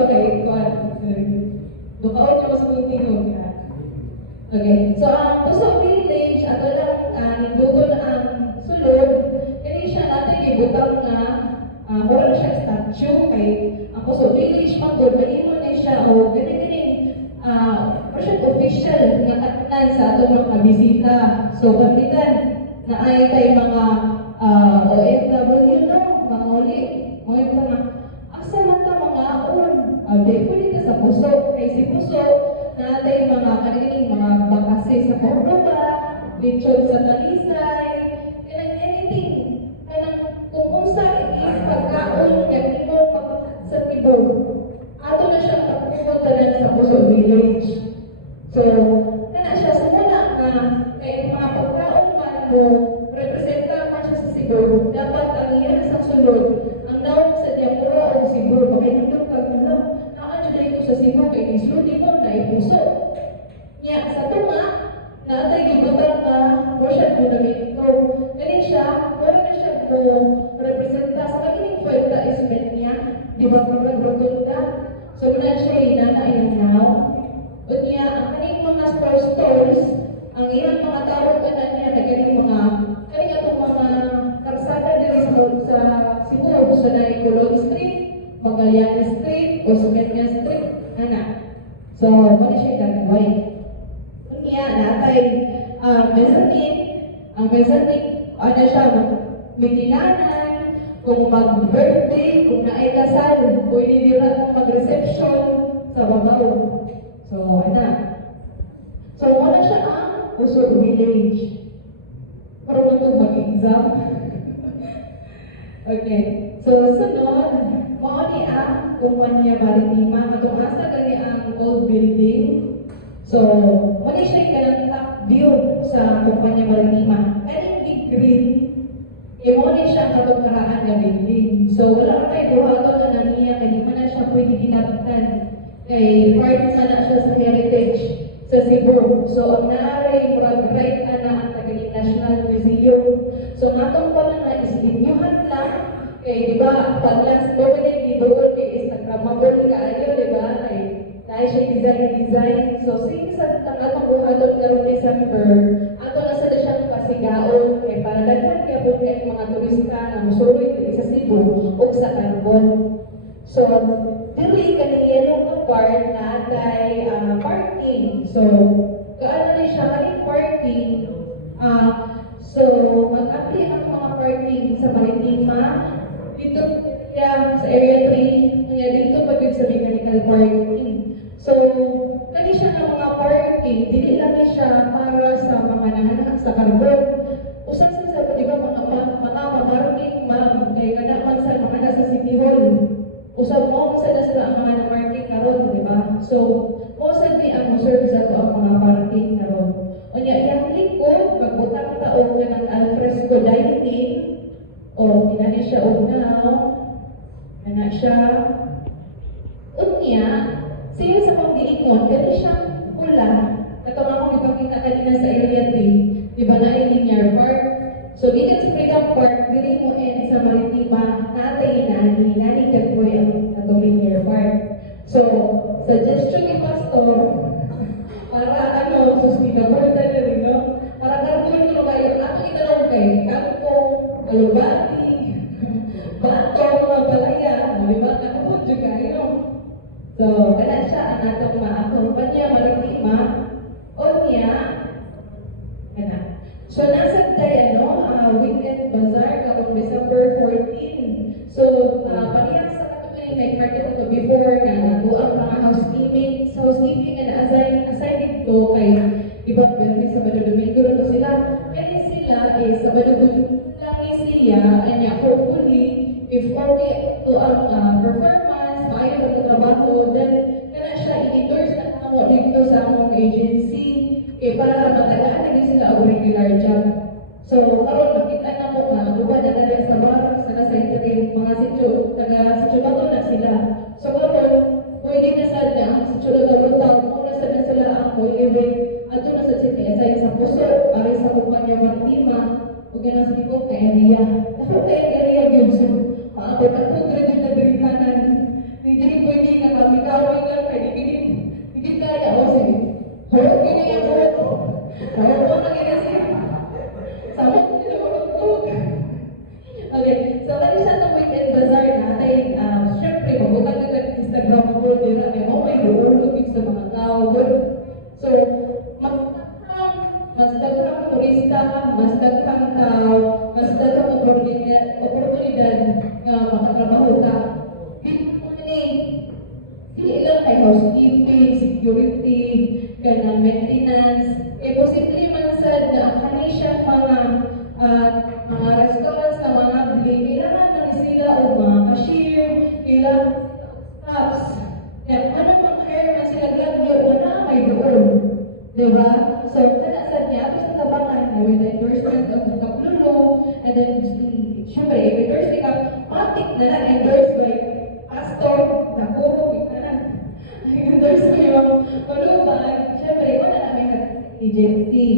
ba kay Kwan? Dukaon niya mas kuntingog ka. Okay, so ang Puso Village, ato lang nindugon ang sulod, kani siya natin ibutang na mura siya statue kay ang Puso Village manggod mahimo ni siya o gani official nga katnan sa atong mga bisita. So pagditan na ay kay mga OFW no, mga uli, mga iba na asa man ta mga on, di pwede ka sa Puso kay si Puso natay mga kanilang mga bakasi sa Cordoba, lechon sa Talisay, kanang anything, kanang kung unsa is pagkaon nga imo sa Tibog. Ato na siya pagpupuntanan sa Puso Village. So, kana siya simula kay mga pagkaon man mo, representa man siya sa Cebu, dapat ang iyan sa sulod, ang daw sa Diamora o Cebu, makikita ka na dito sa Cebu kay Nisrudi mo na ipuso. Nya, sa tunga, natay gibutang mo siya monumento. Ganun siya, wala na siya po representa sa kagiling kwenta ismet niya, di ba pag-rotunda? So, muna siya inana yung now. But niya, ang kaning mga stores, ang ilang mga tawag ka na niya, na kaning mga karsada dito sa Cebu, sa Naikulog Street, Magallanes Street, Osmeña Street, So, muna siya gagaway. Kaya natay ang mezzanine, ano siya, may tinanan, kung mag-birthday, kung naay-kasal, pwede nila mag-reception sa babaw. So, So, muna siya ang Puso Village. Para mo itong mag-exam. Okay. So, sunod, mauni ang kumpanya Maritima. Katong asa gani ang old building. So, muna siya kanang top view sa kumpanya Maritima. Kaning big green, muna siya katong karaan na building. So, wala ka kayo buhaton na niya, kaya man na siya pwede ginabtan. Kay part na na siya sa heritage sa Cebu. So, ang naaray, murag right na ang Tagalog National Museum. So, matong pa na isinyuhan lang. Kay, di ba, pag-last mo na yung doon kay Instagramable kaayo, di ba? Dahil siya design. So, since sa tangatong buhaton karong December, ato na sa siyang pasigaon. Kay, para daghan kaya po kay mga turista na musuloy sa Cebu o sa Carbon. So, dili kaniya nung part na tay parking. So, kaano na siya kaning parking? So, mag-apply ang mga parking sa Maritima. Dito sa area 3, kaya dito pag sa mechanical parking. So, kani siya ng mga parking, dili lang siya para sa mga nanganak sa Carbon. Usap sa di ba, mga parking, kaya kanaman sa mga nasa City Hall. Usap mo, masada sila ang mga na-parking karon, di ba? So, most di ang serve sa ito ang mga parking karon. O niya, yung likod, magbutang taong ka ng alfresco dining, o, pinani siya now, na siya. Unya, siya sa pang-giingon, kaya siyang pula, katong akong ipakita kanina sa area 3, di ba na ay linear park? So, gikan sa Freedom Park, dili mo sa Maritima, natay nani kagboy ang atong linear park. So, suggestion ni Pastor, para sustainable na rin, no? Para karbuhin mo kayo, ato italong kay kangkong, kalubati, batong, balaya, di ba? Nakabun dyan kayo. So, kaya siya ang atong kumpanya Maritima, o niya, So, nasa tayo, weekend bazaar kapag December 14. So, parehas sa katuloy may market ito before na naguang mga housekeeping. So, housekeeping na assigned ko kay ibang Berni sa Sabado Domingo ito sila. Kaya sila Sabado Domingo lang siya, and hopefully, if okay to ang performance, maayon ang trabaho, then kaya siya i-endorse na ako dito sa among agency. Para matagaan na sila ang regular job. So, karon makita na mo nga, buba na dali sa barang, sa nasaytagin, mga sityo, taga-sityo bato na sila. So, karon, pwede na sa dyan, ang sityo na galutang, kung nasa na sila ang living, ato na sa CPSI sa Puso, ari sa kumpanya Maritima, huwag na sa tipo ka area. Ako ka area yun, so, maabot at 100 na dirikanan. Hindi pwede na kami ta. Hindi lang kay housekeeping, security, ganang maintenance. Posible man sad na kani siya mga restaurants na mga bili, kailangan na sila o mga cashier, ilang staffs. Kaya ano pang hair na sila gagyo, wala may doon. Diba? So, kanasad niya, ako sa tabangan na with the endorsement of the Kaplulo, and then, syempre, endorse ka, matik na na-endorse by pastor, na puro, endorse ko yung malubag. Syempre, wala namin agency.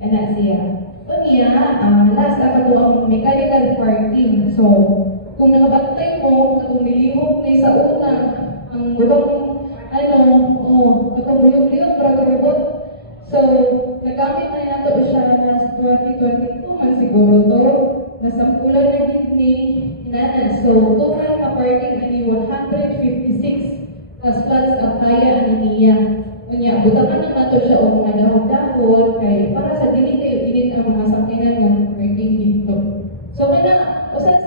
And that's siya. So niya, last ako ang mechanical parting. So, kung nakabantay mo, kung nilihok na sa una, ang bubang, katong lihok-lihok para robot. So, nagamit na nato siya last 2022 man siguro to. Nasampulan na din ni Inanas. So, total na parting ani 156 slots ang kaya niya. Kunya, butakan naman to siya o mga dahon-dahon kay para sa dili kayo init ang mga sakyanan ng parking dito. So, usan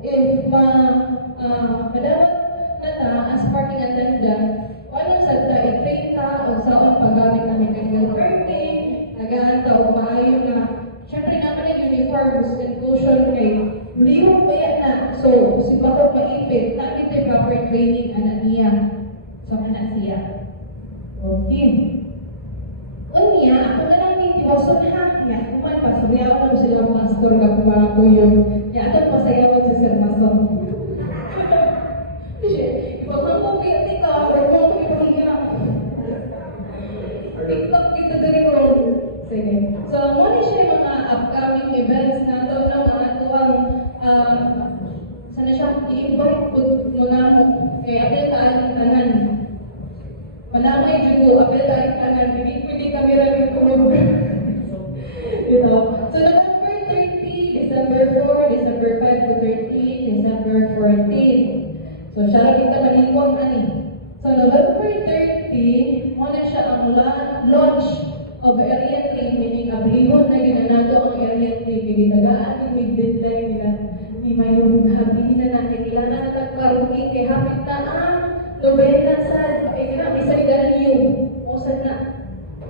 if madawat na ta as parking attendant, anong sa ta i-train ta o saan paggamit ng mechanical parking, nagaanta o maayo na. Siyempre naman yung uniforms and caution kay lihok pa yan na. So, si Bako paipit, nakit yung proper training anak niya. So, anak siya. Okay. Unya, ako na lang yung tiwason ha. Nga, kuman, pasabihan ako na sila pastor ka mga kuyo. Nga, ato pasayawan sa Sir Mason. Ibang mo, piyati ka, or mo, piyatiya. TikTok kita dari ko. Sige. So, muna siya yung mga upcoming events na ito na mga tuwang sana siya i-invite mo na mo. Kaya apel taan tanan. Malamay dito, apel taan tanan. Pwede kami rin tulog. So, November 30, December 4, December 5 to 13, December 14. So, siya rin kita manilwang ani. So, November 30, muna siya ang launch of area 3, meaning ablihon na ginanato ang area 3, ginagaaan yung deadline nila. Di mayroong habihin na natin, kailangan na nagkaroon kay hapit na nobena sa isa iganaliyo. Osan na.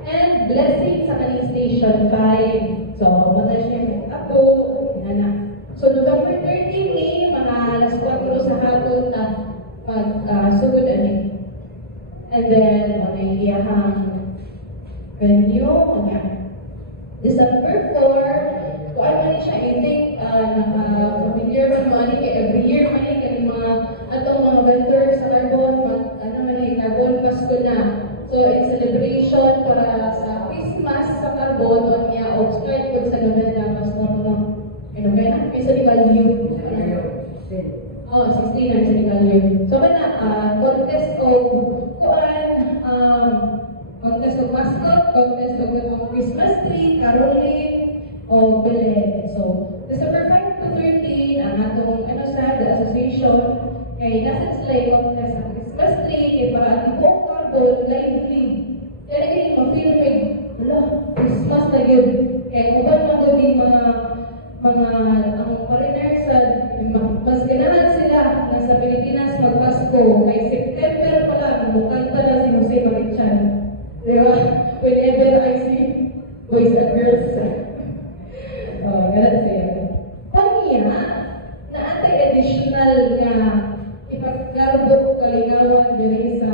And blessing sa kaning station 5. So, mata siya ako, na. So, November 13 ni, mga alas 4 sa hapon na sugod ani. And then, may iyahang venue, December 4, kung ano man siya, I think, naka-familiar man mo, kay every year man kay mga, atong mga vendors sa Carbon, Carbon Pasko na. So, it's celebration para sa Christmas sa Carbon, on niya, o start po sa Novena, Pasko, Novena, may sa Ligalyo. 16 na sa Ligalyo. So, contest of, contest of mascot, contest of Christmas tree, caroling, o Belen. So, December 5 to 13, ang atong the association, kay nasa sila yung contest sa Christmas tree, kay para ating buong Carbon, lively. Kaya naging ma-feel with, Christmas na yun. Kaya kung ba naman doon yung ang foreigners, mas ganahan sila na sa Pilipinas magpasko, kay September pa lang, mukanta na si Jose Marichan. Diba? Whenever I see boys and girls. Ganun siya. Pamilya, na ate additional nga ipagkarbot kalingawan din sa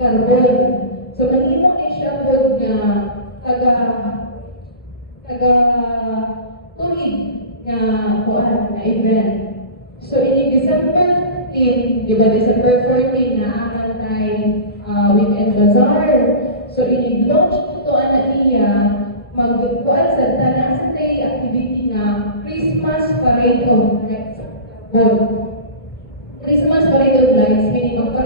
Carbon. So, mahimo ni siya po nga tulig nga event. So, in December 15, di ba December 14 na aman kay Weekend Bazaar. So, in-launch ito anak niya, mag-kuan sa tanan sa kay activity na Christmas Parade of Lights.